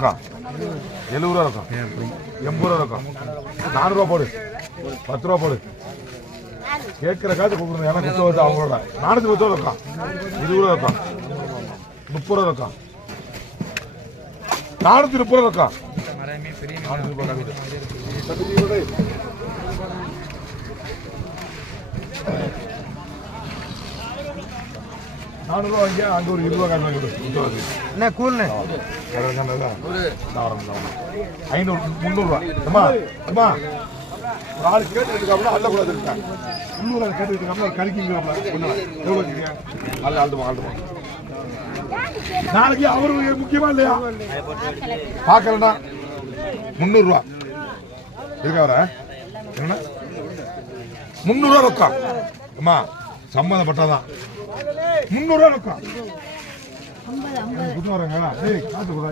70 ரூபா இருக்கும், 80 ரூபா இருக்கும், 4 ரூபா போடு, 10 ரூபா போடு. கேட்கிற காசு கொடுக்கணும். எனக்கு குத்த வச்சு அவங்களோட 410 ரூபா இருக்கும், 20 ரூபா இருக்கும், 30 ரூபா இருக்கும், 430 ரூபா இருக்கும். 400 ரூபா வாங்கி அங்கே ஒரு 20 ரூபா காசு வாங்கிடு. என்ன கூழ்ண்ணே 500 300 ரூபா. அம்மா அம்மா ஒரு ஆள் கேட்டுக்கிட்டு அள்ளக்கூடாது இருக்கேன். உள்ளூர் ஆள் கேட்டுக்கிட்டு கறிக்கிங்கிறாப்ல எவ்வளோ வச்சுருக்கேன். ஆள்டுமா நாளைக்கு அவரு முக்கியமா இல்லையா பார்க்கலண்ணா 300 ரூபா இருக்கா வர என்ன 300 ரூபா ரொக்கம். அம்மா சம்மந்தப்பட்டதான் 300 ரூபா ரொக்கம். குத்து வரேங்க. சரி காசு கொடுத்தா